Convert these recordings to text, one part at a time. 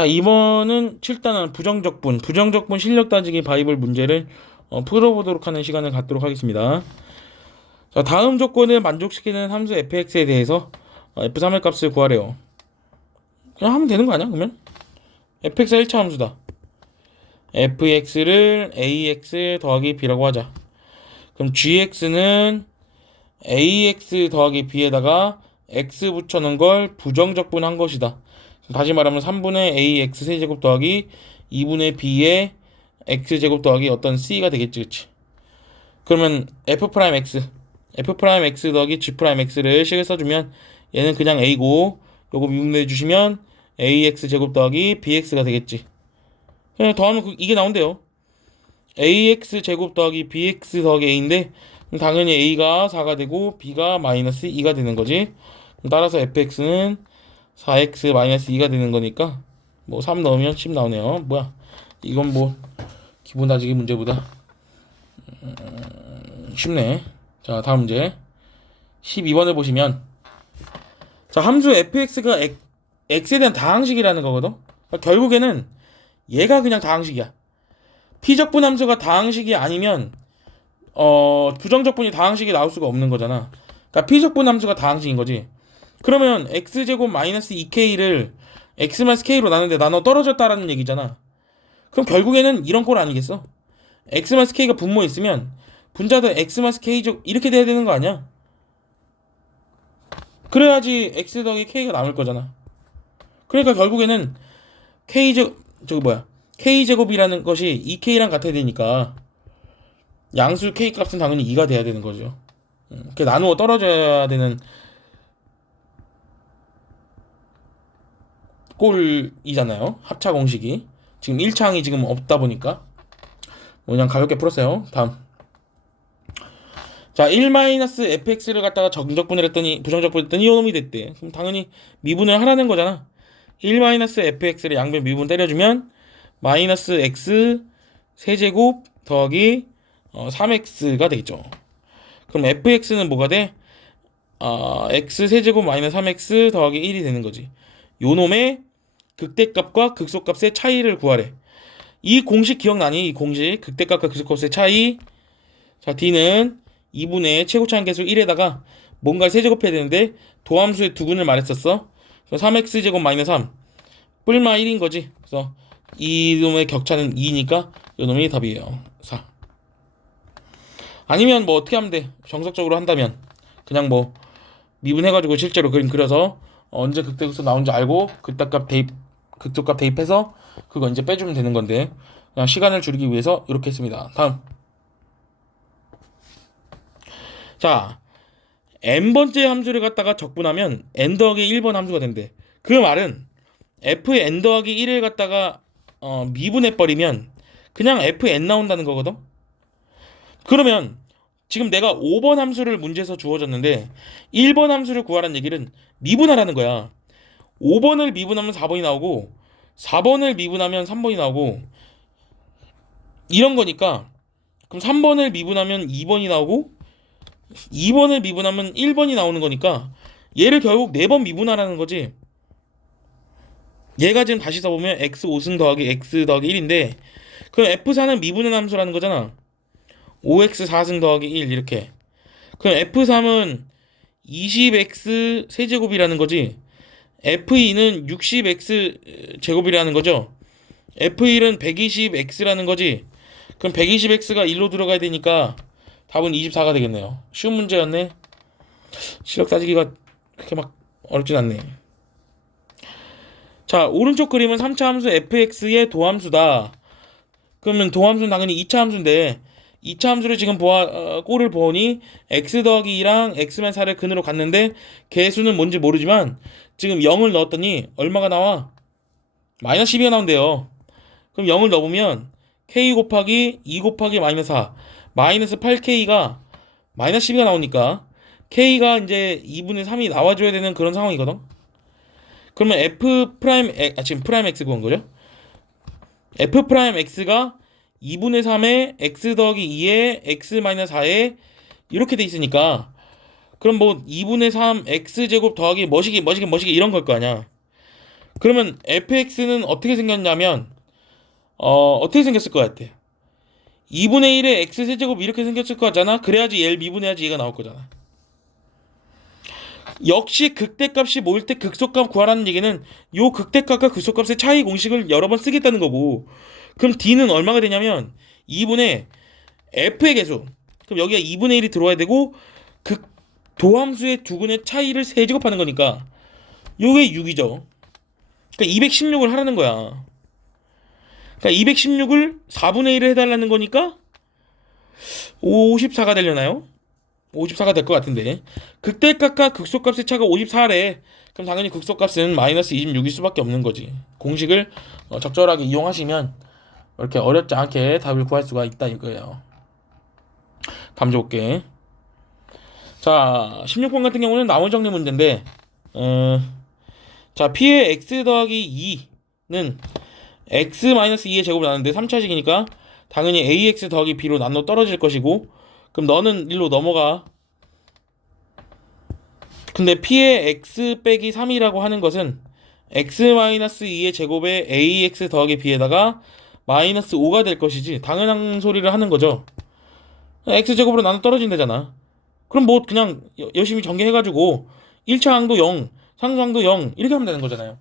자, 이번은 7단은 부정적분, 부정적분 실력 따지기 바이블 문제를 어, 풀어보도록 하는 시간을 갖도록 하겠습니다. 자, 다음 조건을 만족시키는 함수 fx에 대해서 어, f3의 값을 구하래요. 그냥 하면 되는 거 아니야, 그러면? fx가 1차 함수다. fx를 ax 더하기 b라고 하자. 그럼 gx는 ax 더하기 b에다가 x 붙여놓은 걸 부정적분한 것이다. 다시 말하면 3분의 ax 세제곱 더하기 2분의 b의 x제곱 더하기 어떤 c가 되겠지, 그치? 그러면 f 프라임 x, f 프라임 x 더하기 g 프라임 x를 식을 써주면 얘는 그냥 a고 요거 미분해 주시면 ax 제곱 더하기 bx가 되겠지. 그냥 더하면 그- 이게 나온대요. ax 제곱 더하기 bx 더하기 a인데 당연히 a가 4가 되고 b가 마이너스 2가 되는 거지. 따라서 fx는 4x 마이너스 2가 되는 거니까 뭐 3 넣으면 10 나오네요. 뭐야? 이건 뭐 기본 다지기 문제보다 음, 쉽네. 자, 다음 문제. 12번을 보시면 자, 함수 fx가 x에 대한 다항식이라는 거거든. 그러니까 결국에는 얘가 그냥 다항식이야. 피적분 함수가 다항식이 아니면 어 부정적분이 다항식이 나올 수가 없는 거잖아. 그러니까 피적분 함수가 다항식인 거지. 그러면 x제곱 마이너스 2k를 x 마이너스 k로 나누는데 나눠 떨어졌다라는 얘기잖아. 그럼 결국에는 이런 꼴 아니겠어? x 마이너스 k가 분모에 있으면 분자들 x 마이너스 k제곱 이렇게 돼야 되는 거 아니야? 그래야지 x 더하기 k가 남을 거잖아. 그러니까 결국에는 k 제 저거 뭐야? k 제곱이라는 것이 2k랑 같아야 되니까 양수 k 값은 당연히 2가 돼야 되는 거죠. 음, 그 나누어 떨어져야 되는 꼴이잖아요. 합차 공식이 지금 1창이 지금 없다 보니까 뭐 그냥 가볍게 풀었어요. 다음. 자, 1-fx를 갖다가 정적분을 했더니 부정적분을 했더니 이놈이 됐대. 그럼 당연히 미분을 하라는 거잖아. 1-fx를 양변 미분 때려주면 마이너스 x 세제곱 더하기 어, 3x가 되겠죠. 그럼 fx는 뭐가 돼? 아, x 세제곱 마이너스 3x 더하기 1이 되는 거지. 요 놈의 극대값과 극소값의 차이를 구하래. 이 공식 기억나니? 이 공식 극대값과 극소값의 차이. 자, d는 2분의 최고차항 계수 1에다가 뭔가를 세제곱해야 되는데 도함수의 두근을 말했었어. 그래서 3x 제곱 마이너스 3 뿔마 1인 거지. 그래서 이 놈의 격차는 2니까 이 놈이 답이에요. 4. 아니면 뭐 어떻게 하면 돼? 정석적으로 한다면 그냥 뭐 미분해가지고 실제로 그림 그려서 언제 극대극소 나온지 알고 극대값 대입 극소값 대입해서 그거 이제 빼주면 되는 건데 그냥 시간을 줄이기 위해서 이렇게 했습니다. 다음 자 n번째 함수를 갖다가 적분하면 n 더하기 1번 함수가 된대. 그 말은 f의 n 더하기 1을 갖다가 어, 미분해 버리면 그냥 fn 나온다는 거거든. 그러면 지금 내가 5번 함수를 문제에서 주어졌는데 1번 함수를 구하라는 얘기는 미분하라는 거야. 5번을 미분하면 4번이 나오고 4번을 미분하면 3번이 나오고 이런 거니까 그럼 3번을 미분하면 2번이 나오고 2번을 미분하면 1번이 나오는 거니까 얘를 결국 4번 미분하라는 거지. 얘가 지금 다시 써보면 x 5승 더하기 x 더하기 1인데 그럼 f4는 미분의 함수라는 거잖아. 5x 4승 더하기 1 이렇게. 그럼 f3은 20x 세제곱이라는 거지. F2는 60x 제곱이라는 거죠. f1은 120x라는 거지. 그럼 120x가 1로 들어가야 되니까 답은 24가 되겠네요. 쉬운 문제였네. 시력 따지기가 그렇게 막 어렵진 않네. 자, 오른쪽 그림은 3차 함수 fx의 도함수다. 그러면 도함수는 당연히 2차 함수인데 2차 함수를 지금 보아 어, 꼴을 보니 x 더하기 2랑 x만 4를 근으로 갔는데 개수는 뭔지 모르지만 지금 0을 넣었더니 얼마가 나와? 마이너스 12가 나온대요. 그럼 0을 넣으면 k 곱하기 2 곱하기 마이너스 4 마이너스 8k가 마이너스 12가 나오니까 k가 이제 2분의 3이 나와줘야 되는 그런 상황이거든. 그러면 f 프라임 엑- 아 지금 프라임 x 구한 거죠? f 프라임 x가 2분의 3에 x 더하기 2에 x 마이너스 4에 이렇게 돼 있으니까 그럼 뭐 2분의 3 x 제곱 더하기 머시기 머시기 머시기 이런 걸 거 아니야. 그러면 fx는 어떻게 생겼냐면 어 어떻게 생겼을 것 같아? 2분의 1의 x 세제곱 이렇게 생겼을 것 같잖아. 그래야지 얘를 미분해야지 얘가 나올 거잖아. 역시 극대값이 모일 때 극소값 구하라는 얘기는 요 극대값과 극소값의 차이 공식을 여러 번 쓰겠다는 거고 그럼 d는 얼마가 되냐면 2분의 f의 개수. 그럼 여기가 2분의 1이 들어와야 되고 극 도함수의 두 근의 차이를 세제곱하는 거니까 요게 6이죠. 그러니까 216을 하라는 거야. 그러니까 216을 4분의 1을 해달라는 거니까 54가 되려나요? 54가 될 것 같은데. 극대값과 극소값의 차가 54래. 그럼 당연히 극소값은 마이너스 26일 수밖에 없는 거지. 공식을 어, 적절하게 이용하시면 이렇게 어렵지 않게 답을 구할 수가 있다 이거예요 다음 볼게 자 16번 같은 경우는 나머지 정리 문제인데 어, 자 p의 x 더하기 2는 x 마이너스 2의 제곱을 나누는데 3차식이니까 당연히 ax 더하기 b로 나눠 떨어질 것이고 그럼 너는 일로 넘어가. 근데 p의 x 빼기 3이라고 하는 것은 x 마이너스 2의 제곱에 ax 더하기 b에다가 마이너스 5가 될 것이지 당연한 소리를 하는 거죠. x 제곱으로 나눠 떨어진다잖아. 그럼 뭐 그냥 여- 열심히 전개해가지고 1차 항도 0, 상수항도 0 이렇게 하면 되는 거잖아요.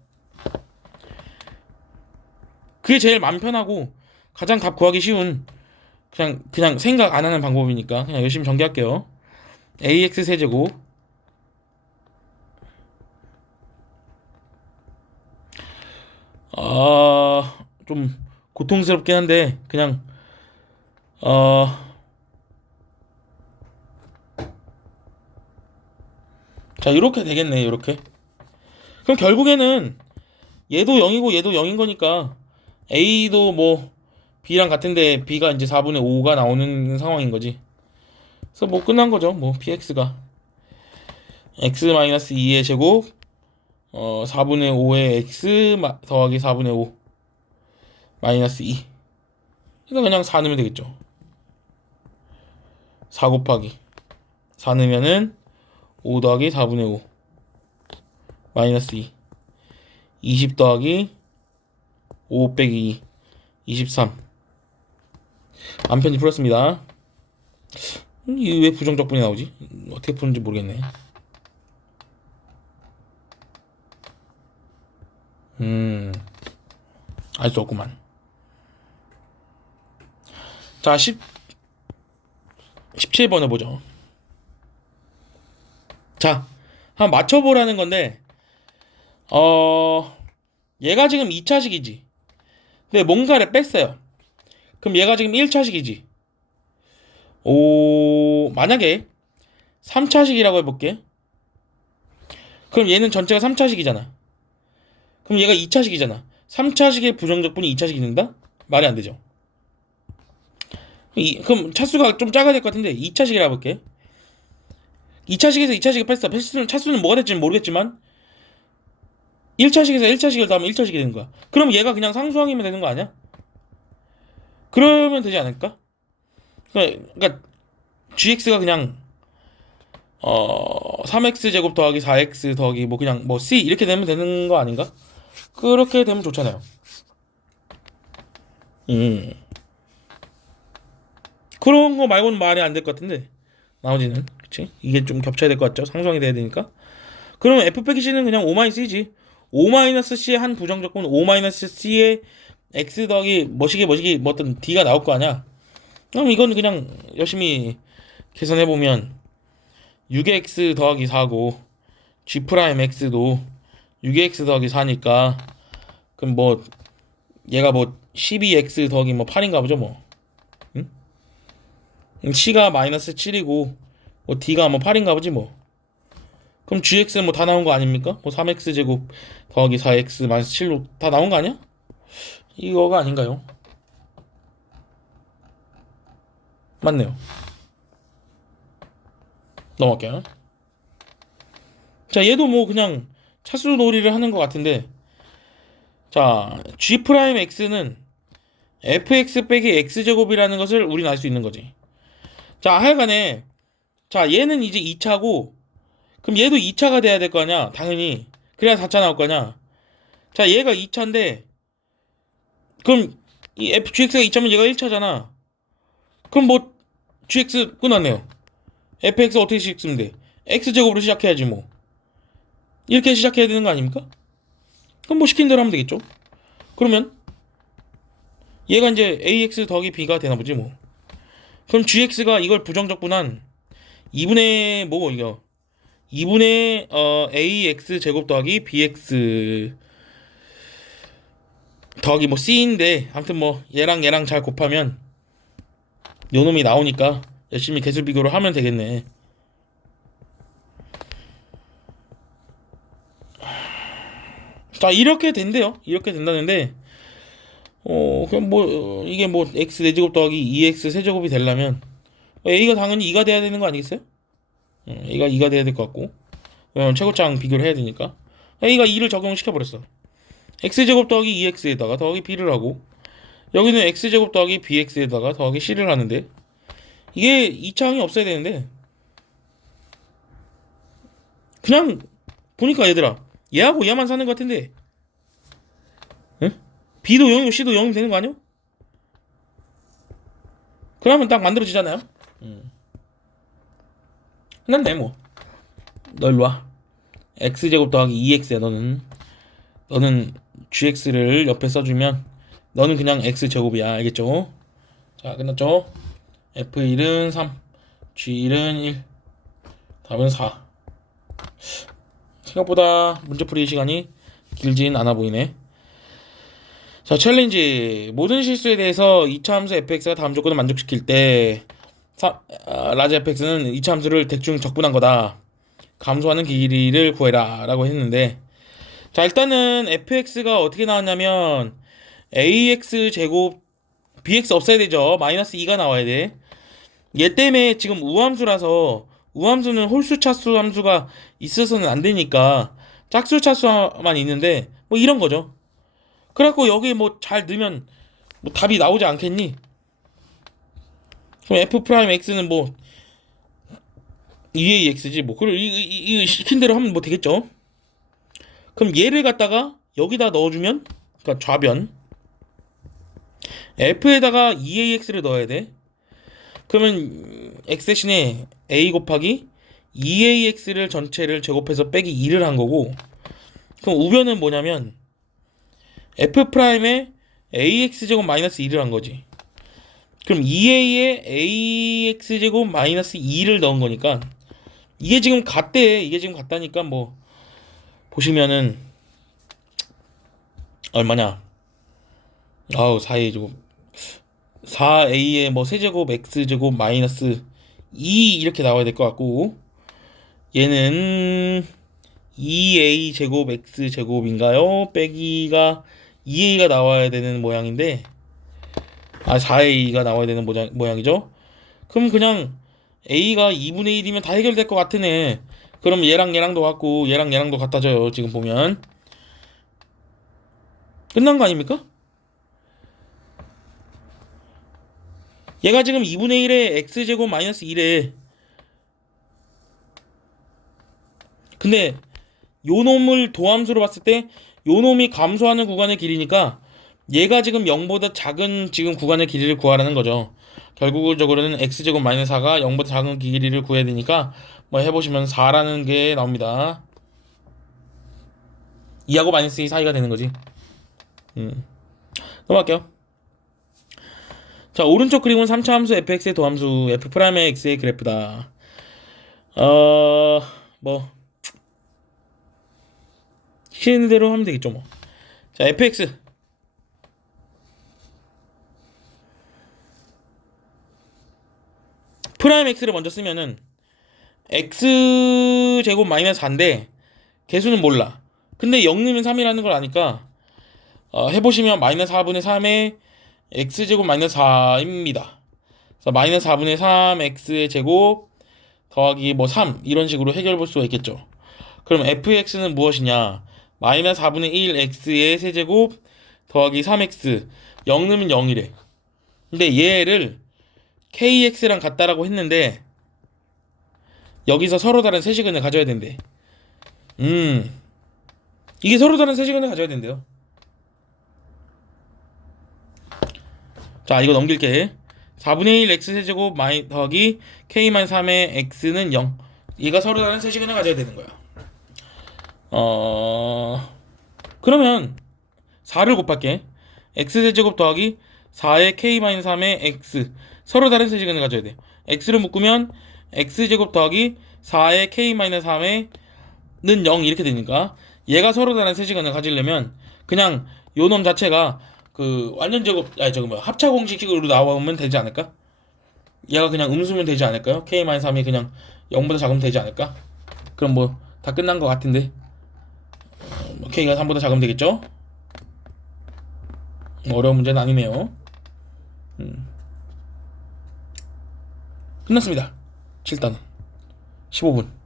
그게 제일 맘 편하고 가장 값 구하기 쉬운 그냥 그냥 생각 안 하는 방법이니까 그냥 열심히 전개할게요. ax 세제곱 아좀 고통스럽긴 한데 그냥 어 자, 이렇게 되겠네, 이렇게. 그럼 결국에는 얘도 0이고 얘도 0인 거니까 A도 뭐 B랑 같은데 B가 이제 4분의 5가 나오는 상황인 거지. 그래서 뭐 끝난 거죠. 뭐 PX가 X-2의 제곱 어 4분의 5의 X 마- 더하기 4분의 5 마이너스 2 이거 그냥 4 넣으면 되겠죠. 4 곱하기. 4 넣으면은 5 더하기 4분의 5 마이너스 2 20 더하기 5 빼기 2 23 안편지 풀었습니다. 음, 이게 왜 부정적분이 나오지? 어떻게 푸는지 모르겠네. 음 알 수 없구만 자 10, 17번을 보죠 자, 한번 맞춰보라는 건데, 어, 얘가 지금 2차식이지. 근데 뭔가를 뺐어요. 그럼 얘가 지금 1차식이지. 오, 만약에 3차식이라고 해볼게. 그럼 얘는 전체가 3차식이잖아. 그럼 얘가 2차식이잖아. 3차식의 부정적분이 2차식이 된다? 말이 안 되죠. 이, 그럼 차수가 좀 작아야 될 것 같은데 2차식이라 해볼게. 2차식에서 2차식을 뺐어. 뺐으면 차수는 뭐가 될지는 모르겠지만 1차식에서 1차식을 더하면 1차식이 되는 거야. 그럼 얘가 그냥 상수항이면 되는 거 아니야? 그러면 되지 않을까? 그러니까, 그러니까 gx가 그냥 어 3x 제곱 더하기 4x 더하기 뭐 그냥 뭐 c 이렇게 되면 되는 거 아닌가? 그렇게 되면 좋잖아요. 음. 그런 거 말고는 말이 안 될 것 같은데 나머지는 그치? 이게 좀 겹쳐야 될 것 같죠? 상수항이 돼야 되니까. 그러면 f 빼기 c는 그냥 5-c지. 5-c의 한 부정적분 5-c의 x 더하기 뭐시기 뭐시기 뭐 어떤 d가 나올 거 아니야. 그럼 이건 그냥 열심히 계산해 보면 6x 더하기 4고 g 프라임 x도 6x 더하기 4니까 그럼 뭐 얘가 뭐 12x 더하기 뭐 8인가 보죠 뭐. C가 마이너스 7이고 뭐 d가 뭐 8인가 보지 뭐. 그럼 gx는 뭐다 나온 거 아닙니까? 뭐 3x 제곱 더하기 4x 마이너스 7로 다 나온 거 아니야? 이거가 아닌가요? 맞네요. 넘어갈게요. 자, 얘도 뭐 그냥 차수 놀이를 하는 것 같은데, 자, g 프라임 x는 fx 빼기 x 제곱이라는 것을 우리는 알수 있는 거지. 자, 하여간에 자, 얘는 이제 2차고 그럼 얘도 2차가 돼야 될 거 아니야? 당연히. 그래야 4차 나올 거 아니야? 자, 얘가 2차인데 그럼 이 f gx가 2차면 얘가 1차잖아. 그럼 뭐 gx 끝났네요. fx 어떻게 쓰면 돼? x 제곱으로 시작해야지 뭐. 이렇게 시작해야 되는 거 아닙니까? 그럼 뭐 시킨 대로 하면 되겠죠. 그러면 얘가 이제 ax 더하기 b가 되나 보지 뭐. 그럼 gx가 이걸 부정적 분한 2분의 뭐 이거 2분의 어, ax 제곱 더하기 bx 더하기 뭐 c인데 아무튼 뭐 얘랑 얘랑 잘 곱하면 요 놈이 나오니까 열심히 개수 비교를 하면 되겠네. 자 이렇게 된대요. 이렇게 된다는데 어 그럼 뭐 어, 이게 뭐 x 4제곱 더하기 2x 세제곱이 되려면 a가 당연히 2가 돼야 되는 거 아니겠어요? 음, a가 2가 돼야 될 것 같고 왜냐면 최고장 비교를 해야 되니까 a가 2를 적용시켜 버렸어. x제곱 더하기 2x에다가 더하기 b를 하고 여기는 x제곱 더하기 bx에다가 더하기 c를 하는데 이게 2차항이 없어야 되는데 그냥 보니까 얘들아 얘하고 얘만 사는 것 같은데 응? B도 0이고 c도 0이면 되는 거 아니야? 그러면 딱 만들어지잖아요 음. 끝났네 뭐너 일로 와 x제곱 더하기 2x야 너는 너는 gx를 옆에 써주면 너는 그냥 x제곱이야 알겠죠? 자 끝났죠? f1은 3 g1은 1 답은 4 생각보다 문제풀이 시간이 길진 않아 보이네 자 챌린지. 모든 실수에 대해서 2차 함수 fx가 다음 조건을 만족시킬 때 사, 아, 라지 fx는 2차 함수를 대충 적분한 거다. 감소하는 길이를 구해라. 라고 했는데 자 일단은 fx가 어떻게 나왔냐면 ax 제곱 bx 없어야 되죠. 마이너스 2가 나와야 돼 얘 때문에 지금 우함수라서 우함수는 홀수 차수 함수가 있어서는 안 되니까 짝수 차수만 있는데 뭐 이런 거죠 그래갖고 여기 뭐 잘 넣으면 뭐 답이 나오지 않겠니? 그럼 f 프라임 x는 뭐 2a x지 뭐. 그리고 이, 이, 이 시킨 대로 하면 뭐 되겠죠? 그럼 얘를 갖다가 여기다 넣어주면 그러니까 좌변. F에다가 2ax를 넣어야 돼. 그러면 x 대신에 a 곱하기 2ax를 전체를 제곱해서 빼기 2를 한 거고. 그럼 우변은 뭐냐면 f 프라임에 ax 제곱 마이너스 2를 한 거지. 그럼 2a에 ax 제곱 마이너스 2를 넣은 거니까 이게 지금 같대. 이게 지금 같다니까 뭐 보시면은 얼마냐? 아우 4a 제곱. 4a의 뭐 세제곱 x제곱 마이너스 2 이렇게 나와야 될 것 같고 얘는 2a 제곱 x 제곱인가요? 빼기가 2a가 나와야 되는 모양인데 아 4a가 나와야 되는 모양, 모양이죠? 그럼 그냥 a가 2분의 1이면 다 해결될 것 같으네. 그럼 얘랑 얘랑도 같고 얘랑 얘랑도 같아져요 지금 보면. 끝난 거 아닙니까? 얘가 지금 2분의 1에 x제곱 마이너스 1에. 근데 요 놈을 도함수로 봤을 때 요 놈이 감소하는 구간의 길이니까 얘가 지금 0보다 작은 지금 구간의 길이를 구하라는 거죠. 결국적으로는 x제곱 마이너스 4가 0보다 작은 길이를 구해야 되니까 뭐 해보시면 4라는 게 나옵니다. 2하고 마이너스 2 사이가 되는 거지. 음. 넘어갈게요. 자 오른쪽 그림은 3차 함수 fx의 도함수 f 프라임의 x의 그래프다. 어 뭐 시키는 대로 하면 되겠죠 뭐. 자 fx 프라임 x를 먼저 쓰면은 x 제곱 마이너스 4인데 개수는 몰라. 근데 0 넣으면 3이라는 걸 아니까 어, 해보시면 마이너스 4분의 3에 x제곱 마이너스 4입니다. 그래서 마이너스 4분의 3 x의 제곱 더하기 뭐 3 이런 식으로 해결해 볼 수가 있겠죠. 그럼 fx는 무엇이냐? 마이너스 4분의 1 x의 세제곱 더하기 3x 0 넣으면 0이래. 근데 얘를 kx랑 같다라고 했는데 여기서 서로 다른 세시근을 가져야 된대. 음. 이게 서로 다른 세시간을 가져야 된대요. 자, 이거 넘길게. 4분의 1 x 세제곱 마이 더하기 k-3의 x는 0. 얘가 서로 다른 세시간을 가져야 되는 거야. 어, 그러면 4를 곱할게. x 세제곱 더하기 4의 k-3의 x. 서로 다른 세시간을 가져야 돼. x를 묶으면 x제곱 더하기 4의 k-3의 는 0 이렇게 되니까 얘가 서로 다른 세시간을 가지려면 그냥 요 놈 자체가 그 완전 제곱 아니 저거 뭐야 합차 공식으로 나오면 되지 않을까? 얘가 그냥 음수면 되지 않을까요? k-3이 그냥 0보다 작으면 되지 않을까? 그럼 뭐 다 끝난 것 같은데 k가 3보다 작으면 되겠죠? 뭐 어려운 문제는 아니네요. 음. 끝났습니다. 7단 15분.